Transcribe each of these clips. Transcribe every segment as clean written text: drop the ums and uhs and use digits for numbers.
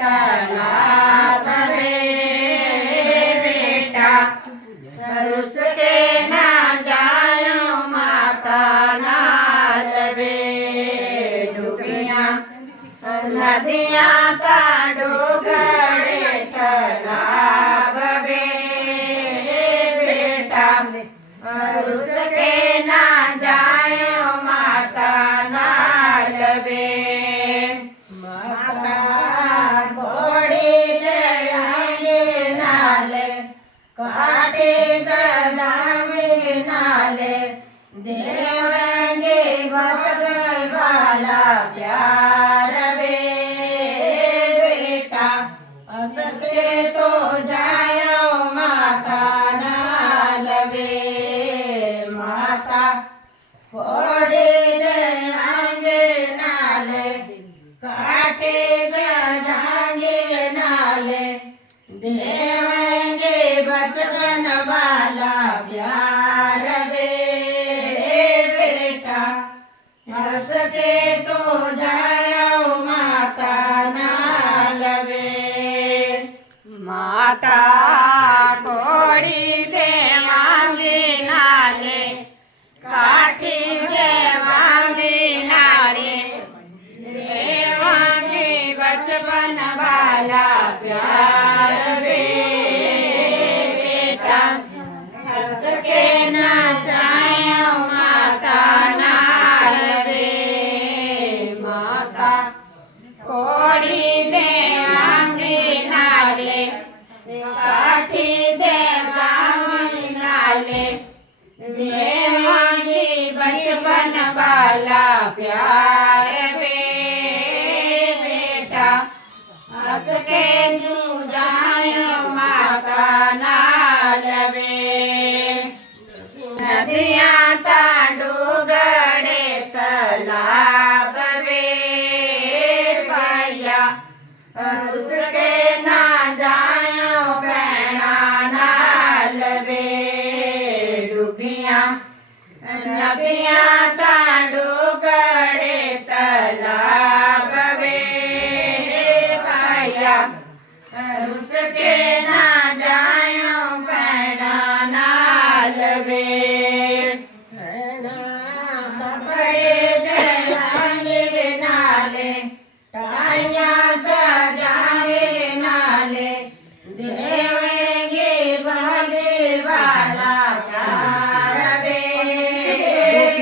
तालाब बेटा रुस के ना जायो माता नाल वे डूबियां नदियां ता डूगड़े तालाब बेटा रुस के ना जायो माता नाल वे काटे दलावे नाले देवेंगे भक्त वाला प्यार वे बेटा असके तो जायो माता नाल वे माता कोड़े देंगे नाले काटे दलांगे नाले देवेंगे बचपन वाला प्यार वे बेटा हंस के तो जायो माता नाल वे माता कोड़ी दे मांगी नाले काठी दे मांगी नाले देवांगी बचपन वाला प्यार वे बेटा हंस के ना जायो माता नाल वे माता कोड़ी दे मांगी नाले काठी दे मांगी नाले देवांगी बचपन वाला प्यार वे बेटा हंस के तू जायो माता नाल वे नदियां ता डूगड़े तालाब वे भैया रुस के ना जायो भैणा नाल वे डूबियां नदियां ता डूगड़े तालाब वे भैया रुस के ना जायो भैणा नाल वे कपड़े देंगे नाले टाइयां सजाएंगे नाले देवेंगे गोदे वाला चार वे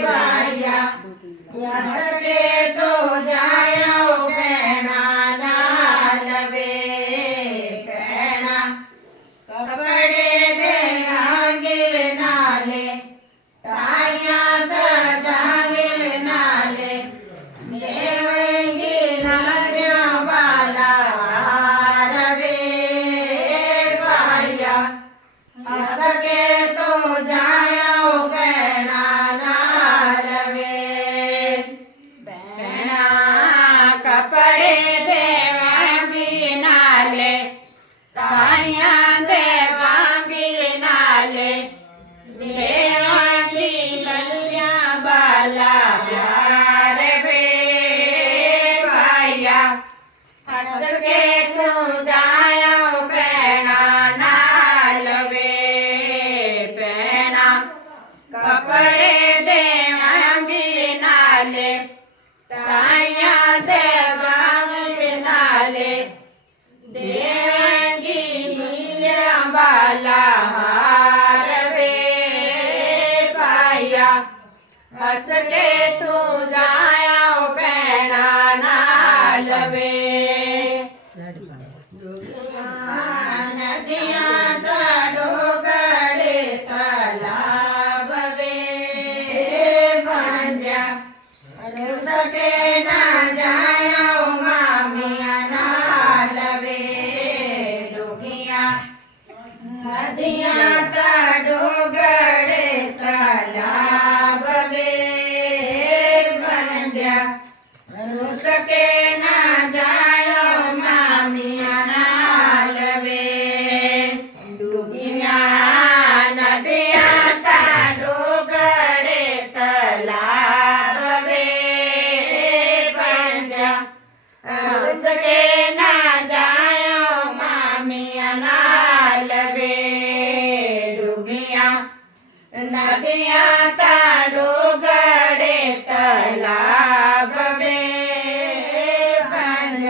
भैया यहाँ से तो जायो भैणा नाल वे भैणा कपड़े देंगे नाले टाइयां सजाएंगे नाले देवेंगे नारियों वाला हार वे भैया हंस के तो जायो भैणा नाल वे भैणा कपड़े देवांगी नाले टाइयां देवांगी नाले देवांगी ललिया वाला प्यार वे भैया हंस के तू जायो भैणा नाल वे भैणा कपड़े देवांगी नाले टाइयां देवांगी नाले देवांगी लीला वाला हार वे भैया हंस के तू जायो भैणा नाल वे नदियां ता डूगड़े तालाब वे भैया रुस के ना जायो मामिया नाल वे डूगियां नदियां ता डूगड़े तालाब वे भैया रुस के ना जायो मामिया नाल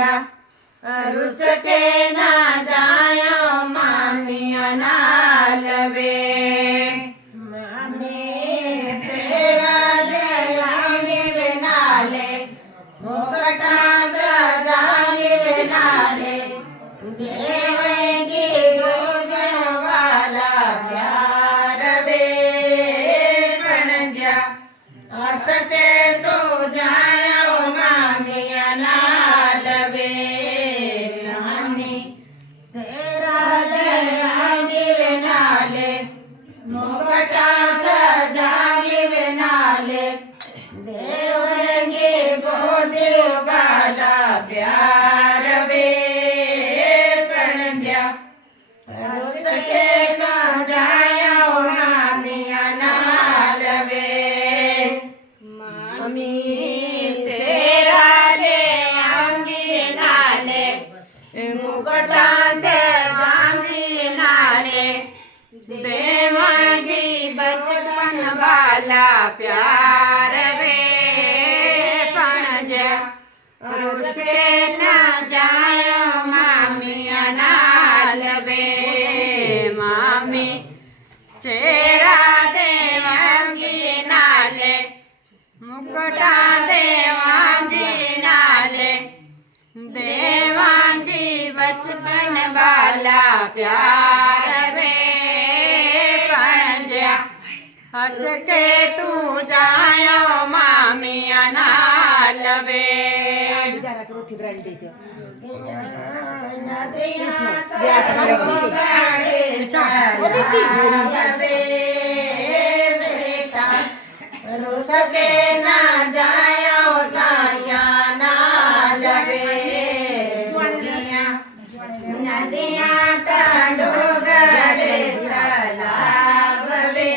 जा रुस के ना जायो मामिया ना लवे मामी सेरा दे आंगी बेनाले मुकटा जानी बेनाले देवेंगी गोद वाला प्यार बे पण जा हसते तो जायो मामिया ना लवे नानी सेरा दे आंगी बेनाले मुकटा सजानी बेनाले देवेंगी गोद वाला प्यार बे पण जा रुस के ना जायो मामिया ना लवे मामी सेरा दे आंगी नाले मुकटा से वांगी नाले देवांगी बचपन वाला प्यार वे पण जा रुस के ना जायो मामिया ना लवे मामी सेरा देवांगी नाले मुकटा देवांगी नाले देवांगी बचपन वाला प्यार वे पण जा हस के तू जायो मामिया ना लवे रुस के ना जायो ताया ना लवे नदिया डोगरे तालाब वे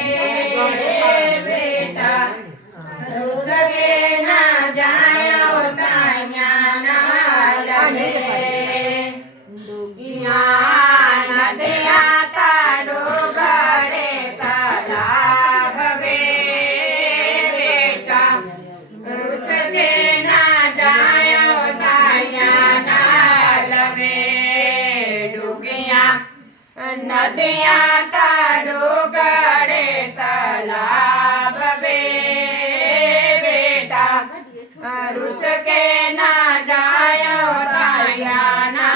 बेटा रुस के ना जायो ताया ना लवे डुगिया नदिया डोगरे तालाब वे बेटा रुस के ना जायो ताया ना लवे डुगिया नदिया डोगरे तालाब वे बेटा रुस के ना जायो ताया ना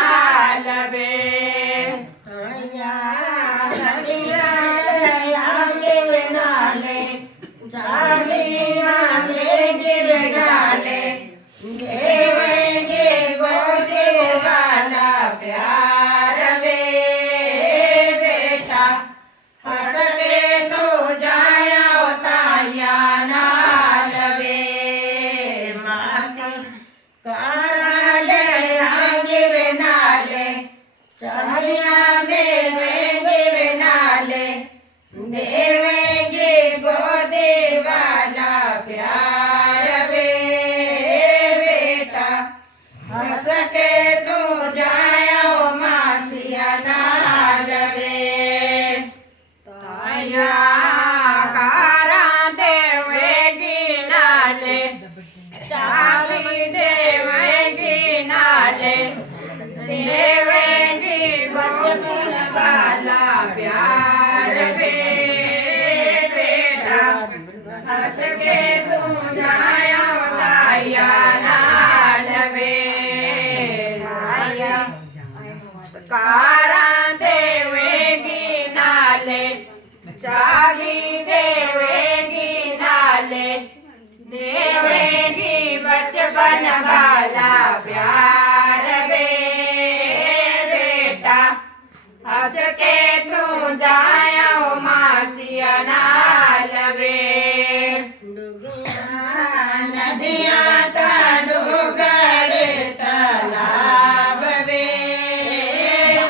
लवे आंगे बेनाले जामी आंगे बेनाले देवेंगे गोदे वाला प्यार वे बेटा हंस के तो जायो ताया ना लवे मासी कराले आंगे बेनाले चढ़िया देवेंगे बेनाले देवेंगे गोदे वाला प्यार वे बेटा हंस के तू जायो मासिया ना लवे ताया कारा देवेगी नाले चाबी देवेगी नाले देवेगी बचपन वाला प्यार वे बेटा हंस के तू जायो ताया ना लवे कारा देवेगी नाले चाबी देवेगी नाले देवेगी बचपन वाला प्यार वे बेटा हंस के तू जायो मासिया ना लवे नदिया डोगरे तालाब वे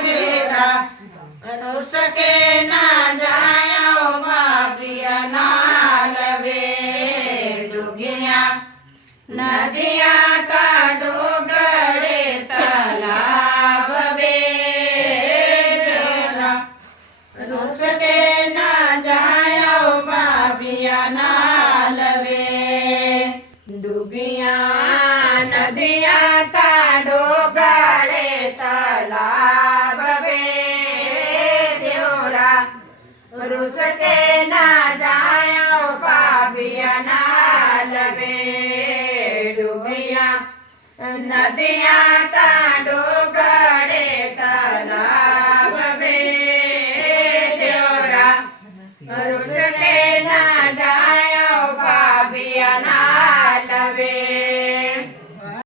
बेटा रुस के ना जायो मापिया ना लवे डुगिया नदिया डोगरे के ना जायो पापिया नाल वे डूबिया नदियाँ